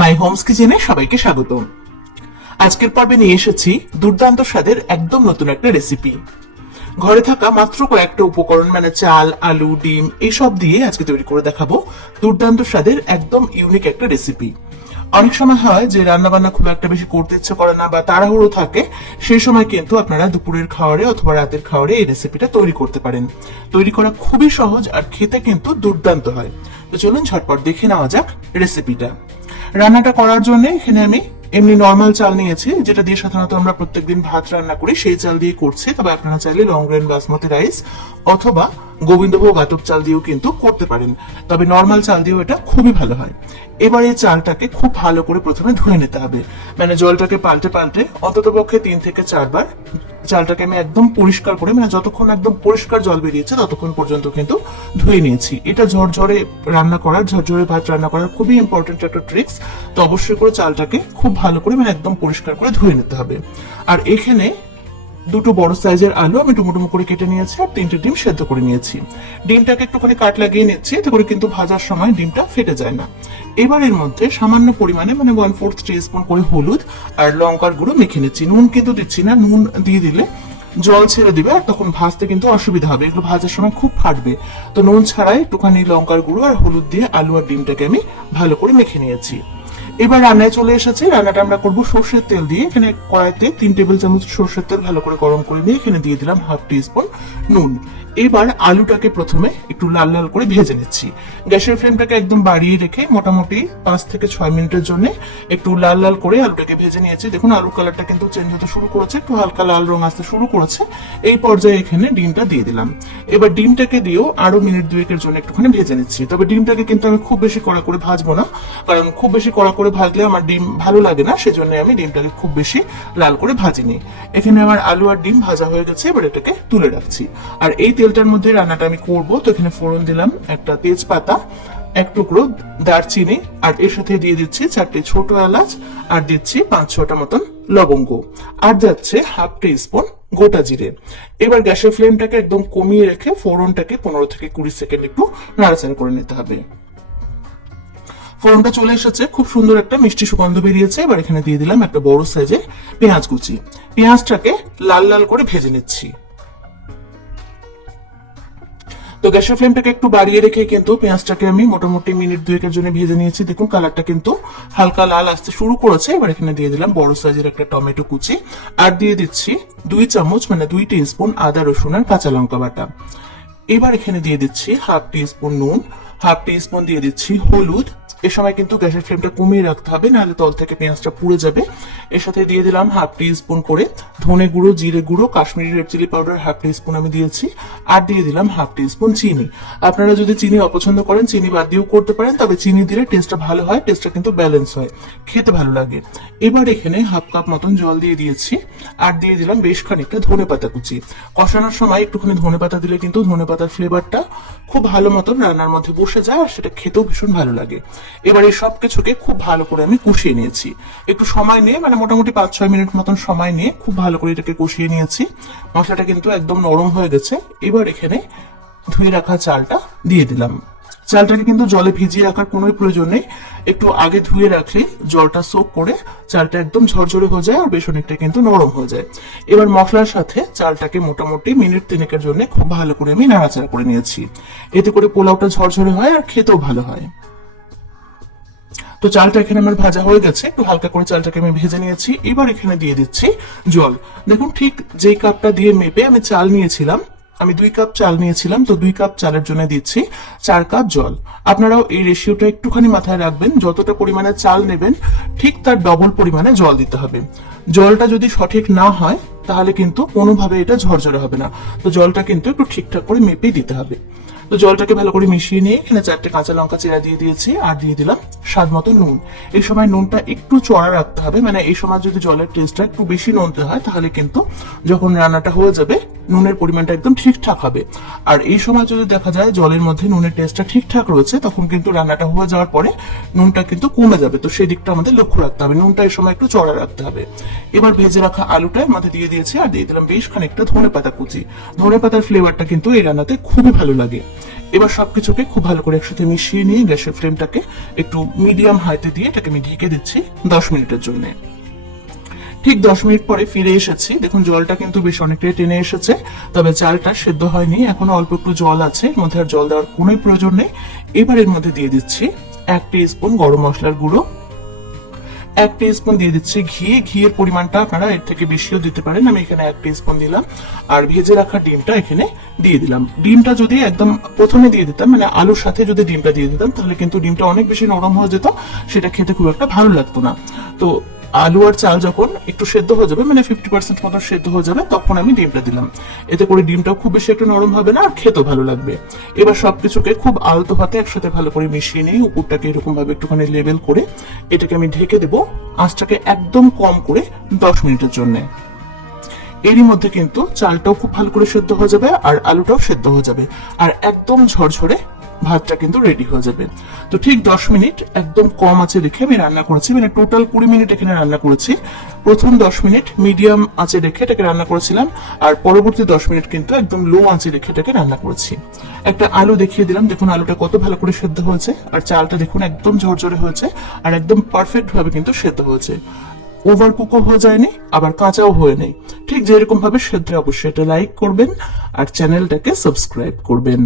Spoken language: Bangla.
মাই হোমস কিচেনে সবাইকে স্বাগত আজকের পর্বে নিয়ে এসেছি দুর্দান্ত স্বাদের একদম নতুন একটা রেসিপি ঘরে থাকা মাত্র কয়েকটা উপকরণ মানে চাল, আলু, ডিম, এসব দিয়ে আজকে তৈরি করে দেখাবো দুর্দান্ত স্বাদের একদম ইউনিক একটা রেসিপি অনেক সময় হয় যে রান্না বান্না খুব একটা বেশি করতে ইচ্ছে করে না বা তাড়াহুড়ো থাকে, সেই সময় কিন্তু আপনারা দুপুরের খাওয়ারে অথবা রাতের খাওয়ারে এই রেসিপিটা তৈরি করতে পারেন। তৈরি করা খুবই সহজ আর খেতে কিন্তু দুর্দান্ত হয়। তো চলুন ঝটপট দেখে নেওয়া যাক রেসিপিটা রান্নাটা করার জন্য এখানে আমি এমনি নর্মাল চাল নিয়েছি, যেটা দিয়ে সাধারণত আমরা প্রত্যেকদিন ভাত রান্না করি। সেই চাল দিয়ে করছি। তবে আপনারা চাইলে লং গ্রেন বাসমতি রাইস অথবা গোবিন্দভোগ আতপ চাল দিয়েও কিন্তু করতে পারেন। তবে নর্মাল চাল দিয়েও এটা খুবই ভালো হয়। এবার এই চালটাকে খুব ভালো করে প্রথমে ধুয়ে নিতে হবে। মানে জলটাকে পাল্টে পাল্টে অন্তত পক্ষে তিন থেকে চারবার চালটাকে আমি একদম পরিষ্কার করে মানে যতক্ষণ একদম পরিষ্কার জল বেরিয়েছে ততক্ষণ পর্যন্ত কিন্তু ধুয়ে নিয়েছি। এটা ঝরঝরে রান্না করার, ঝরঝরে ভাত রান্না করার খুবই ইম্পর্টেন্ট একটা ট্রিক্স তো অবশ্যই করে চালটাকে খুব ভালো করে মানে একদম পরিষ্কার করে ধুয়ে নিতে হবে। আর এখানে দুটো বড় সাইজের আলু আমি টুমো করে কেটে নিয়েছি আর তিনটে ডিম সেদ্ধ করে নিয়েছি। ডিমটাকে একটুখানি কাট লাগিয়ে নিচ্ছি, এতে করে কিন্তু ভাজার সময় ডিমটা ফেটে যায় না। এবার এর মধ্যে সামান্য পরিমাণে মানে ওয়ান ফোর্থ টি স্পুন করে হলুদ আর লঙ্কার গুঁড়ো মেখে নিচ্ছি। নুন কিন্তু দিচ্ছি না, নুন দিয়ে দিলে জল ছেড়ে দিবে আর তখন ভাজতে কিন্তু অসুবিধা হবে, এগুলো ভাজার সময় খুব ফাটবে। তো নুন ছাড়াই একটুখানি লঙ্কার গুঁড়ো আর হলুদ দিয়ে আলু আর ডিমটাকে আমি ভালো করে মেখে নিয়েছি। এবার রান্নায় চলে এসেছে। রান্নাটা আমরা করব সর্ষের তেল দিয়ে। এখানে কড়াইতে তিন টেবিল চামচ সর্ষের তেল ভালো করে গরম করে নিয়ে এখানে দিয়ে দিলাম হাফ টি স্পুন নুন। এবার আলুটাকে প্রথমে একটু লাল লাল করে ভেজে নিচ্ছি। গ্যাসের ফ্লেমটাকে একদম বাড়িয়ে রেখে মোটামুটি পাঁচ থেকে ছয় মিনিটের জন্য একটু লাল লাল করে আলুটাকে ভেজে নিয়েছি। দেখুন, আলুর কালারটা কিন্তু চেঞ্জ হতে শুরু করেছে, একটু হালকা লাল রং আসতে শুরু করেছে। এই পর্যায়ে এখানে ডিমটা দিয়ে দিলাম। এবার ডিমটাকে দিয়েও আরও মিনিট দুয়েকের জন্য একটুখানি ভেজে নিচ্ছি। তবে ডিমটাকে কিন্তু আমি খুব বেশি কড়া করে ভাজবো না, কারণ খুব বেশি কড়া করে ভাজলে আমার ডিম ভালো লাগে না সেজন্য আমি ডিমটাকে খুব বেশি লাল করে ভাজিনি। এখানে আমার আলু আর ডিম ভাজা হয়ে গেছে, এবার এটাকে তুলে রাখছি। আর এই তেলটার মধ্যে রান্নাটা আমি করব। তো এখানে ফোড়ন দিলাম একটা তেজপাতা, এক টুকরো দারচিনি, আর এর সাথে দিয়ে দিচ্ছি চারটে ছোট এলাচ, আর দিচ্ছি পাঁচ ছটা মতন লবঙ্গ। আর যাচ্ছে হাফ টি স্পুন গোটা জিরে। এবার গ্যাসের ফ্লেমটাকে একদম কমিয়ে রেখে ফোড়নটাকে পনেরো থেকে কুড়ি সেকেন্ড একটু নাড়াচাড়া করে নিতে হবে। ফোড়নটা চলে এসেছে। খুব সুন্দর একটা মিষ্টি সুগন্ধ বেরিয়েছে। এবার এখানে দিয়ে দিলাম একটা বড় সাইজে পেঁয়াজ কুচি। পেঁয়াজটাকে লাল লাল করে ভেজে নিচ্ছি। তো গ্যাসের ফ্লেমটাকে একটু বাড়িয়ে রেখে কিন্তু পেঁয়াজটাকে আমি মোটামুটি মিনিট দুয়েকের জন্য ভেজে নিয়েছি। দেখুন, কালারটা কিন্তু হালকা লাল আসতে শুরু করেছে। এবার এখানে দিয়ে দিলাম বড় সাইজের একটা টমেটো কুচি। আর দিয়ে দিচ্ছি দুই চামচ মানে দুই স্পুন আদা, রসুন আর কাঁচা লঙ্কা বাটা। এবার এখানে দিয়ে দিচ্ছি হাফ টি স্পুন নুন, হাফ টি স্পুন দিয়ে দিচ্ছি হলুদ এ সময় কিন্তু গ্যাসের ফ্লেমটা কমিয়ে রাখতে হবে, নাহলে তল থেকে পেঁয়াজটা পুড়ে যাবে। এর সাথে দিয়ে দিলাম হাফ টি স্পুন করে ধনে গুঁড়ো, জিরে গুঁড়ো, Kashmiri red chilli powder half teaspoon আমি দিয়েছি, আর দিয়ে দিলাম হাফ টি স্পুন চিনি। আপনারা যদি চিনি অপছন্দ করেন, চিনি বাদ দিয়েও করতে পারেন, তবে চিনি দিলে টেস্টটা ভালো হয়, টেস্টটা কিন্তু ব্যালেন্স হয়, খেতে ভালো লাগে। এবার এখানে হাফ কাপ মতন জল দিয়ে দিয়েছি, আর দিয়ে দিলাম বেশ খানিকটা ধনে পাতা কুচি। কষানোর সময় একটুখানি ধনে পাতা দিলে কিন্তু ধনে পাতার ফ্লেভারটা খুব ভালো মতন রান্নার মধ্যে বসে যায় আর সেটা খেতেও ভীষণ ভালো লাগে। এবার এই সব কিছুকে খুব ভালো করে আমি কষিয়ে নিয়েছি। একটু সময় নিয়ে মানে মোটামুটি পাঁচ ছয় মিনিট মতন সময় নিয়ে খুব ভালো করে এটাকে কষিয়ে নিয়েছি। মশলাটা কিন্তু একদম নরম হয়ে গেছে। এবার এখানে ধুয়ে রাখা চালটা দিয়ে দিলাম। চালটাকে কিন্তু জলে ভিজিয়ে রাখার কোনো প্রয়োজন নেই। একটু আগে ধুয়ে রাখলে জলটা সোক করে চালটা একদম ঝরঝরে হয়ে যায় আর বেসনিকটা কিন্তু নরম হয়ে যায়। এবার মশলার সাথে চালটাকে মোটামুটি মিনিট তিনেকের জন্য খুব ভালো করে আমি নাড়াচাড়া করে নিয়েছি। এতে করে পোলাওটা ঝরঝরে হয় আর খেতেও ভালো হয়। তো চালটা এখানে আমার ভাজা হয়ে গেছে। একটু হালকা করে চালটাকে আমি ভেজে নিয়েছি। এবার এখানে দিয়ে দিচ্ছি জল। দেখুন ঠিক যেই কাপটা দিয়ে মেপে আমি চাল নিয়েছিলাম আমি দুই কাপ চাল নিয়েছিলাম, তো দুই কাপ চালের জন্য দিচ্ছি চার কাপ জল। আপনারাও এই রেশিওটা একটুখানি মাথায় রাখবেন, যতটা পরিমাণে চাল নেবেন, ঠিক তার ডবল পরিমাণে জল দিতে হবে। জলটা যদি সঠিক না হয়, তাহলে কিন্তু কোনোভাবে এটা ঝরঝরে হবে না। তো জলটা কিন্তু একটু ঠিকঠাক করে মেপেই দিতে হবে। তো জলটাকে ভালো করে মিশিয়ে নিয়ে এখানে চারটে কাঁচা লঙ্কা চেরা দিয়ে দিয়েছি, আর দিয়ে দিলাম স্বাদ মতো নুন। এই সময় নুনটা একটু চড়া রাখতে হবে মানে এই সময় যদি জলের টেস্টটা একটু বেশি নুনতে হয়, তাহলে কিন্তু যখন রান্নাটা হয়ে যাবে, নুনের পরিমাণটা একদম ঠিকঠাক হবে। আর এই সময় যদি দেখা যায় জলের মধ্যে নুনের টেস্টটা ঠিকঠাক রয়েছে, তখন কিন্তু রান্নাটা হয়ে যাওয়ার পরে নুনটা কিন্তু কমে যাবে। তো সেই দিকটা আমাদের লক্ষ্য রাখতে হবে, নুনটা এই সময় একটু চড়া রাখতে হবে। এবার ভেজে রাখা আলুটা মধ্যে দিয়ে দিয়েছি, আর দিয়ে দিলাম বেশ খানিকটা ধনে পাতা কুচি। ধনে পাতার ফ্লেভারটা কিন্তু এই রান্নাতে খুবই ভালো লাগে। এবার সবকিছুকে খুব ভালো করে একসাথে মিশিয়ে নিয়ে গ্যাসের ফ্লেমটাকে একটু মিডিয়াম হাইতে দিয়ে এটাকে আমি ঢেকে দিচ্ছি দশ মিনিটের জন্য। ঠিক দশ মিনিট পরে ফিরে এসেছি। দেখুন, জলটা কিন্তু বেশ অনেকটাই টেনে এসেছে, তবে চালটা সেদ্ধ হয়নি, এখনও অল্প একটু জল আছে, এর মধ্যে আর জল দেওয়ার কোনো প্রয়োজন নেই। এবার এর মধ্যে দিয়ে দিচ্ছি এক স্পুন গরম মশলার গুঁড়ো এক স্পুন দিয়ে দিচ্ছি ঘি। ঘিয়ের পরিমাণটা আপনারা এর থেকে বেশিও দিতে পারেন। আমি এখানে এক স্পুন দিলাম। আর ভেজে রাখা ডিমটা এখানে দিয়ে দিলাম। ডিমটা যদি একদম প্রথমে দিয়ে দিতাম মানে আলুর সাথে যদি ডিমটা দিয়ে দিতাম, তাহলে কিন্তু ডিমটা অনেক বেশি নরম হয়ে যেত। সেটা খেতে খুব একটা ভালো লাগতো না। তো আলু আর চাল যখন একটু সেদ্ধ হয়ে যাবে মানে ফিফটি পার্সেন্ট মতো সেদ্ধ হয়ে যাবে, তখন আমি ডিমটা দিলাম। এতে করে ডিমটাও খুব বেশি একটু নরম হবে না, আর খেতেও ভালো লাগবে। এবার সবকিছুকে খুব আলতো হাতে একসাথে ভালো করে মিশিয়ে নিয়ে উপরটাকে এরকম ভাবে একটুখানি লেবেল করে এটাকে আমি ঢেকে দেবো আঁচটাকে একদম কম করে দশ মিনিটের জন্য। এরই মধ্যে কিন্তু চালটাও খুব ভালো করে সেদ্ধ হয়ে যাবে আর আলুটাও সেদ্ধ হয়ে যাবে। আর একদম ঝরঝরে ভাতটা কিন্তু রেডি হয়ে যাবে। তো ঠিক দশ মিনিট একদম কম আঁচে রেখে আমি রান্না করেছি মানে টোটাল কুড়ি মিনিট এখানে রান্না করেছি। প্রথম দশ মিনিট মিডিয়াম আঁচে রেখে এটাকে রান্না করেছিলাম, আর পরবর্তী দশ মিনিট কিন্তু একদম লো আঁচে রেখে এটাকে রান্না করেছি। একটা আলু দেখিয়ে দিলাম, দেখুন আলুটা কত ভালো করে সেদ্ধ হয়েছে, আর চালটা দেখুন একদম ঝরঝরে হয়েছে, আর একদম পারফেক্ট ভাবে কিন্তু সেদ্ধ হয়েছে। ওভার কুকও হয়ে যায়নি, আবার কাঁচাও হয়ে নেই। ঠিক যেরকম ভাবে সেদ্ধ অবশ্যই এটা লাইক করবেন, আর চ্যানেলটাকে সাবস্ক্রাইব করবেন।